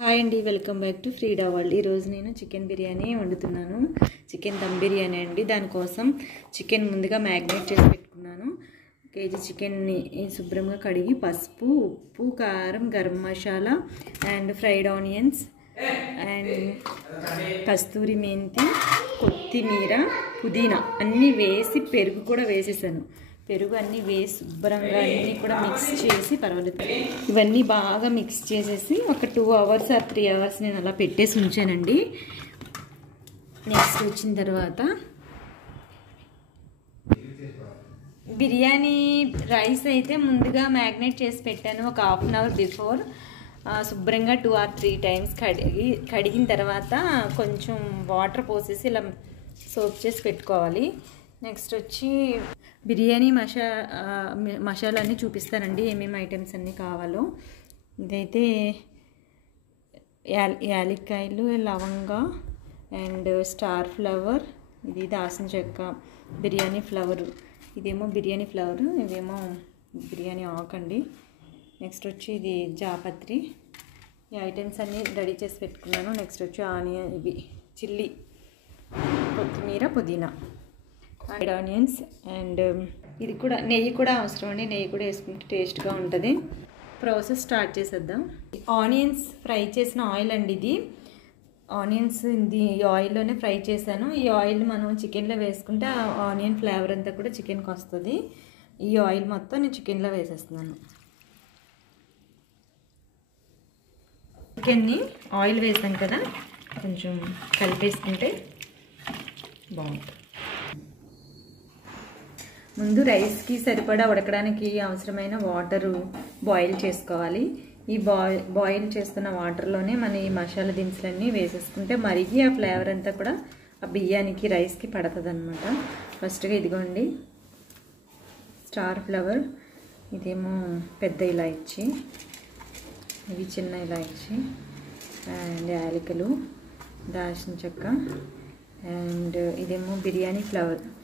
Hi అండి, welcome back to Frieda world. ఈరోజు నేను చికెన్ బిర్యానీ వండుతున్నాను. చికెన్ దమ్ బిర్యానీ అండి. దానికోసం చికెన్ ముందుగా మ్యాగ్నేట్ చేసి పెట్టుకున్నాను. కేజీ చికెన్ని శుభ్రంగా కడిగి పసుపు, ఉప్పు, కారం, garam masala and fried onions and కస్తూరి మెంతి, కొత్తిమీర, పుదీనా అన్నీ వేసి పెరుగు కూడా వేసేసాను. పెరుగు అన్నీ వేసి శుభ్రంగా అన్నీ కూడా మిక్స్ చేసి పర్వాలేదు ఇవన్నీ బాగా మిక్స్ చేసేసి ఒక 2 అవర్స్ ఆర్ 3 అవర్స్ నేను అలా పెట్టేసి ఉంచానండి. నెక్స్ట్ వచ్చిన తర్వాత బిర్యానీ రైస్ అయితే ముందుగా మ్యాగ్నేట్ చేసి పెట్టాను ఒక 1/2 అవర్ బిఫోర్. శుభ్రంగా 2 or 3 టైమ్స్ కడిగిన తర్వాత కొంచెం వాటర్ పోసేసి ఇలా సోప్ చేసి పెట్టుకోవాలి. నెక్స్ట్ వచ్చి బిర్యానీ మసాలా అన్నీ చూపిస్తానండి, ఏమేమి ఐటమ్స్ అన్నీ కావాలో. ఇదైతే యాలక్కాయలు, లవంగా అండ్ స్టార్ ఫ్లవర్, ఇది దాల్చిన చెక్క, బిర్యానీ ఫ్లవరు, ఇదేమో బిర్యానీ ఫ్లవరు, ఇవేమో బిర్యానీ ఆకండి. నెక్స్ట్ వచ్చి ఇది జాపత్రి. ఈ ఐటమ్స్ అన్నీ రెడీ చేసి పెట్టుకున్నాను. నెక్స్ట్ వచ్చి ఆనియన్, ఇవి చిల్లీ, కొత్తిమీర, పుదీనా, ఫ్రైడ్ ఆనియన్స్ అండ్ ఇది కూడా నెయ్యి కూడా అవసరం అండి. నెయ్యి కూడా వేసుకుంటే టేస్ట్గా ఉంటుంది. ప్రాసెస్ స్టార్ట్ చేసేద్దాం. ఆనియన్స్ ఫ్రై చేసిన ఆయిల్ అండి ఇది. ఆనియన్స్ ఇది ఈ ఆయిల్లోనే ఫ్రై చేశాను. ఈ ఆయిల్ మనం చికెన్లో వేసుకుంటే ఆ ఆనియన్ ఫ్లేవర్ అంతా కూడా చికెన్కి వస్తుంది. ఈ ఆయిల్ మొత్తం నేను చికెన్లో వేసేస్తున్నాను. చికెన్ని ఆయిల్ వేసాం కదా, కొంచెం కలిపేసుకుంటే బాగుంటుంది. ముందు రైస్కి సరిపడా ఉడకడానికి అవసరమైన వాటరు బాయిల్ చేసుకోవాలి. ఈ బాయిల్ చేస్తున్న వాటర్లోనే మన ఈ మసాలా దినుసులన్నీ వేసేసుకుంటే మరిగి ఆ ఫ్లేవర్ అంతా కూడా ఆ బియ్యానికి, రైస్కి పడుతుంది అనమాట. ఫస్ట్గా ఇదిగోండి స్టార్ ఫ్లవర్, ఇదేమో పెద్ద ఇలాచి, ఇవి చిన్న ఇలాచి అండ్ యాలకులు, దాల్చిన చెక్క అండ్ ఇదేమో బిర్యానీ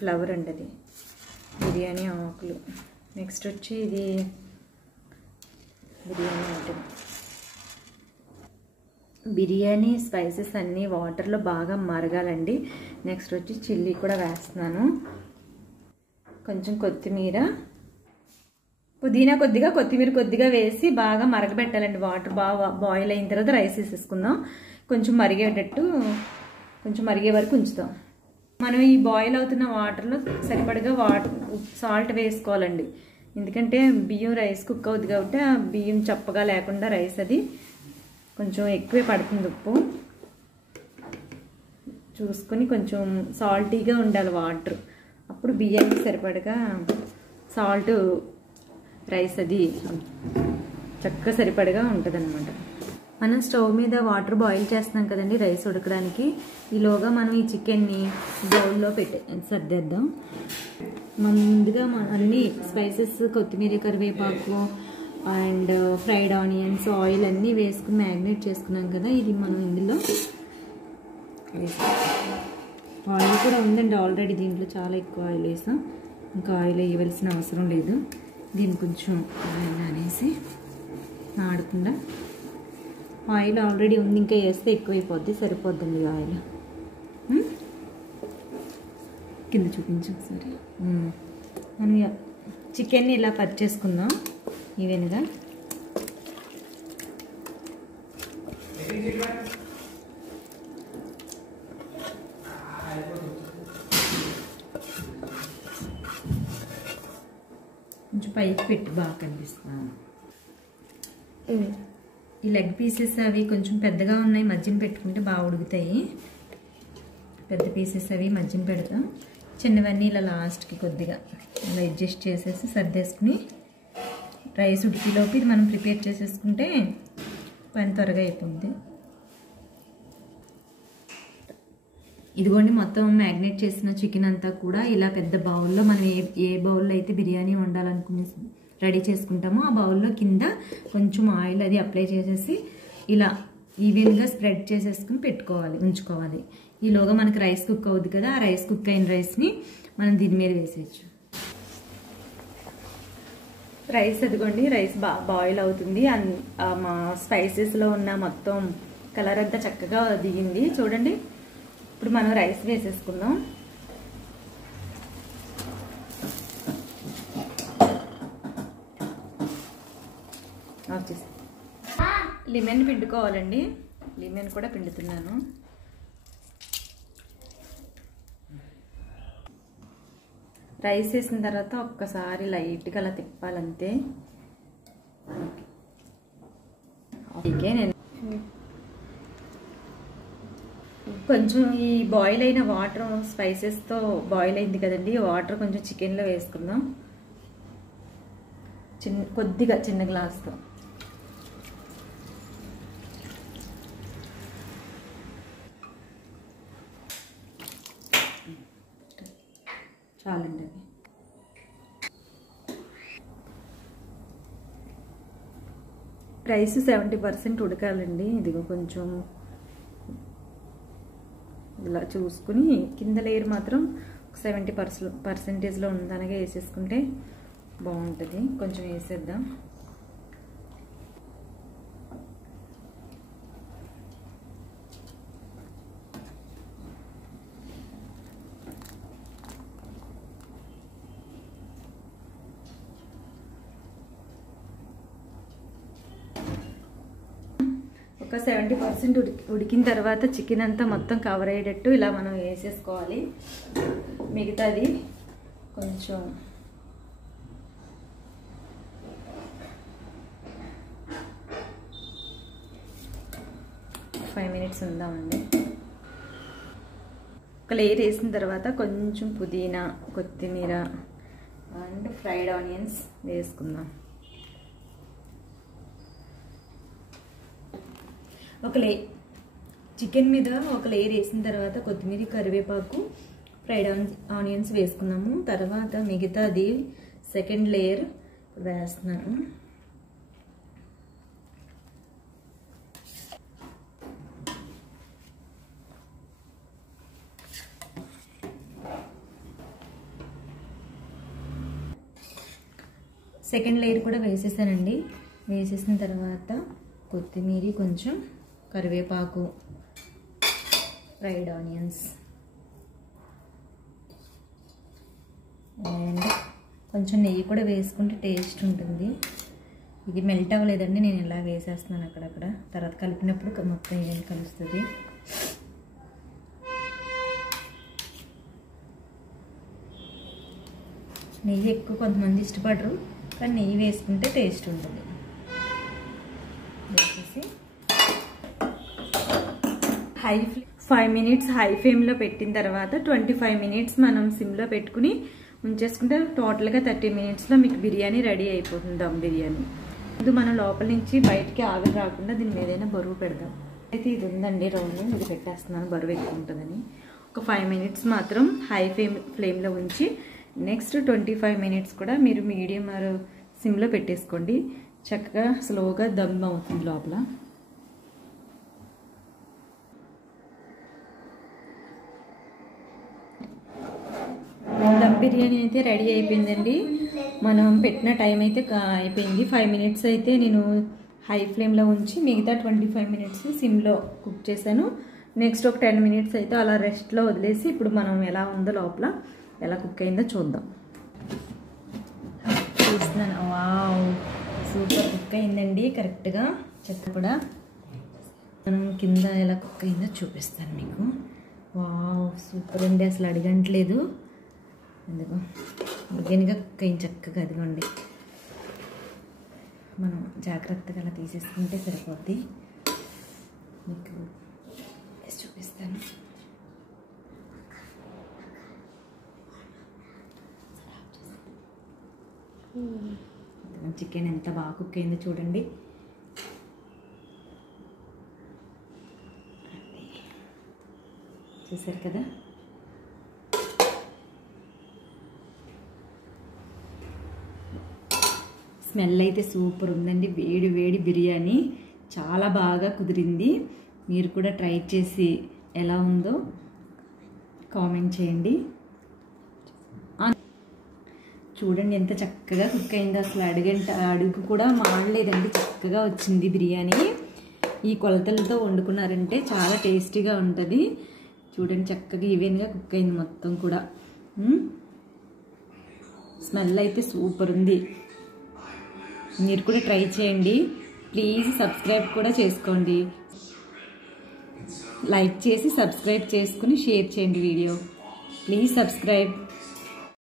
ఫ్లవర్ అండి, అది బిర్యానీ ఆకులు. నెక్స్ట్ వచ్చి ఇది బిర్యానీ ఐటమ్. బిర్యానీ స్పైసెస్ అన్నీ వాటర్లో బాగా మరగాలండి. నెక్స్ట్ వచ్చి చిల్లీ కూడా వేస్తున్నాను, కొంచెం కొత్తిమీర, పుదీనా కొద్దిగా, కొత్తిమీర కొద్దిగా వేసి బాగా మరగబెట్టాలండి. వాటర్ బాగా బాయిల్ అయిన తర్వాత రైస్ వేసేసుకుందాం. కొంచెం మరిగేటట్టు, కొంచెం మరిగే వరకు ఉంచుతాం. మనం ఈ బాయిల్ అవుతున్న వాటర్లో సరిపడగా సాల్ట్ వేసుకోవాలండి. ఎందుకంటే బియ్యం రైస్ కుక్ అవుతుంది కాబట్టి ఆ బియ్యం చప్పగా లేకుండా రైస్ అది కొంచెం ఎక్కువే పడుతుంది. ఉప్పు చూసుకొని కొంచెం సాల్టీగా ఉండాలి వాటర్. అప్పుడు బియ్యానికి సరిపడగా సాల్ట్ రైస్ అది చక్కగా సరిపడగా ఉంటుంది అన్నమాట. మనం స్టవ్ మీద వాటర్ బాయిల్ చేస్తున్నాం కదండి రైస్ ఉడకడానికి. ఈలోగా మనం ఈ చికెన్ని బౌల్లో సర్దేద్దాం. మనం ముందుగా అన్ని స్పైసెస్, కొత్తిమీర, కరివేపాకు అండ్ ఫ్రైడ్ ఆనియన్స్, ఆయిల్ అన్నీ వేసుకుని మ్యాగ్నేట్ చేసుకున్నాం కదా, ఇది మనం ఇందులో వేసాం. ఆయిల్ కూడా ఉందండి ఆల్రెడీ, దీంట్లో చాలా ఎక్కువ ఆయిల్ వేసాం. ఇంకా ఆయిల్ వేయవలసిన అవసరం లేదు. దీన్ని కొంచెం అనేసి ఆడకుండా, ఆయిల్ ఆల్రెడీ ఉంది, ఇంకా వేస్తే ఎక్కువైపోద్ది, సరిపోద్దండి ఆయిల్. కింద చూపించు ఒకసారి. మనం చికెన్ని ఇలా పరిచేసుకుందాం ఈవెన్గా. కొంచెం పైకి పెట్టి బాగా కనిపిస్తున్నాను. ఈ లెగ్ పీసెస్ అవి కొంచెం పెద్దగా ఉన్నాయి, మధ్యన పెట్టుకుంటే బాగా ఉడుకుతాయి. పెద్ద పీసెస్ అవి మధ్యన పెడతాం, చిన్నవన్నీ ఇలా లాస్ట్కి కొద్దిగా ఇలా అడ్జస్ట్ చేసేసి సర్దేసుకుని రైస్ ఉడికిలోకి ఇది మనం ప్రిపేర్ చేసేసుకుంటే పని త్వరగా అయిపోద్ది. ఇదిగోండి మొత్తం మ్యాగ్నేట్ చేసిన చికెన్ అంతా కూడా ఇలా పెద్ద బౌల్లో, మనం ఏ బౌల్లో అయితే బిర్యానీ వండాలనుకుని రెడీ చేసుకుంటామో ఆ బౌల్లో కింద కొంచెం ఆయిల్ అది అప్లై చేసేసి ఇలా ఈవెన్గా స్ప్రెడ్ చేసేసుకుని ఉంచుకోవాలి. ఈలోగా మనకి రైస్ కుక్ అవుతుంది కదా, ఆ రైస్ కుక్ అయిన రైస్ని మనం దీని మీద వేసేయచ్చు. రైస్ అదిగోండి, రైస్ బాయిల్ అవుతుంది. మా స్పైసెస్లో ఉన్న మొత్తం కలర్ అంతా చక్కగా దిగింది చూడండి. ఇప్పుడు మనం రైస్ వేసేసుకుందాం. వచ్చేసి లెమన్ పిండుకోవాలండి. లెమన్ కూడా పిండుతున్నాను. రైస్ వేసిన తర్వాత ఒక్కసారి లైట్గా అలా తిప్పాలంతే. ఓకే, నేను కొంచెం ఈ బాయిల్ అయిన వాటర్ స్పైసెస్తో బాయిల్ అయింది కదండి, వాటర్ కొంచెం చికెన్లో వేసుకుందాం. కొద్దిగా చిన్న గ్లాస్తో. చాలండి. అది రైస్ 70% ఉడకాలండి. ఇదిగో కొంచెం ఇలా చూసుకుని కింద లేయర్ మాత్రం 70% ఉండదనగా వేసేసుకుంటే బాగుంటుంది. కొంచెం వేసేద్దాం. ఒక 70% ఉడికిన తర్వాత చికెన్ అంతా మొత్తం కవర్ అయ్యేటట్టు ఇలా మనం వేసేసుకోవాలి. మిగతాది కొంచెం ఒక 5 minutes ఉందామండి. ఒక లేయర్ వేసిన తర్వాత కొంచెం పుదీనా, కొత్తిమీర అండ్ ఫ్రైడ్ ఆనియన్స్ వేసుకుందాం. చికెన్ మీద ఒక లేయర్ వేసిన తర్వాత కొత్తిమీర, కరివేపాకు, ఫ్రైడ్ ఆనియన్స్ వేసుకున్నాము. తర్వాత మిగతాది సెకండ్ లేయర్ వేస్తున్నాను. సెకండ్ లేయర్ కూడా వేసేసానండి. వేసేసిన తర్వాత కొత్తిమీర, కొంచెం కరివేపాకు, ఫ్రైడ్ ఆనియన్స్ అండ్ కొంచెం నెయ్యి కూడా వేసుకుంటే టేస్ట్ ఉంటుంది. ఇది మెల్ట్ అవ్వలేదండి, నేను ఇలా వేసేస్తున్నాను అక్కడక్కడ. తర్వాత కలిపినప్పుడు మొత్తం ఏం కలుస్తుంది. నెయ్యి ఎక్కువ కొంతమంది ఇష్టపడరు, కానీ నెయ్యి వేసుకుంటే టేస్ట్ ఉంటుంది. వేసేసి 5 minutes హై ఫ్లేమ్లో పెట్టిన తర్వాత 25 minutes మనం సిమ్లో పెట్టుకుని ఉంచేసుకుంటే టోటల్గా 30 minutesలో మీకు బిర్యానీ రెడీ అయిపోతుంది. దమ్ బిర్యానీ. ముందు మనం లోపల నుంచి బయటికి ఆవిరి రాకుండా దీని మీద ఏదైనా బరువు పెడదాం. అయితే ఇది ఉందండి రౌండ్, ఇది పెట్టేస్తున్నాను బరువు ఎక్కువ ఉంటుందని. ఒక 5 minutes మాత్రం హై ఫ్లేమ్లో ఉంచి నెక్స్ట్ 25 minutes కూడా మీరు మీడియం ఆర్ సిమ్లో పెట్టేసుకోండి. చక్కగా స్లోగా దమ్ అవుతుంది లోపల. దమ్ బిర్యానీ అయితే రెడీ అయిపోయిందండి. మనం పెట్టిన టైం అయితే అయిపోయింది. 5 minutes అయితే నేను హై ఫ్లేమ్లో ఉంచి మిగతా 25 minutes సిమ్లో కుక్ చేశాను. నెక్స్ట్ ఒక 10 minutes అయితే అలా రెస్ట్లో వదిలేసి ఇప్పుడు మనం ఎలా ఉందో లోపల ఎలా కుక్ అయిందో చూద్దాం. చూస్తున్నాను. వావ్, సూపర్ కుక్ అయిందండి కరెక్ట్గా. చెత్త కూడా మనం కింద ఎలా కుక్ అయిందో చూపిస్తాను మీకు. వావ్, సూపర్ అండి, అసలు అడగట్లేదు. ఎందుకు బిర్యానీగా కుక్ అయింది చక్కగా. అదిగోండి, మనం జాగ్రత్తగా అలా తీసేసుకుంటే సరిపోద్ది. మీకు చూపిస్తాను. చికెన్ ఎంత బాగా కుక్ అయిందో చూడండి. చూసారు కదా. స్మెల్ అయితే సూపర్ ఉందండి. వేడి వేడి బిర్యానీ చాలా బాగా కుదిరింది. మీరు కూడా ట్రై చేసి ఎలా ఉందో కామెంట్ చేయండి. చూడండి ఎంత చక్కగా కుక్ అయింది. అసలు అడుగు కూడా మాడలేదండి, చక్కగా వచ్చింది బిర్యానీ. ఈ కొలతలతో వండుకున్నారంటే చాలా టేస్టీగా ఉంటుంది. చూడండి చక్కగా ఈవెన్గా కుక్ అయింది మొత్తం కూడా. స్మెల్ అయితే సూపర్ ఉంది. మీరు కూడా ట్రై చేయండి. ప్లీజ్ సబ్స్క్రైబ్ కూడా చేసుకోండి. లైక్ చేసి సబ్స్క్రైబ్ చేసుకుని షేర్ చేయండి వీడియో. Please subscribe.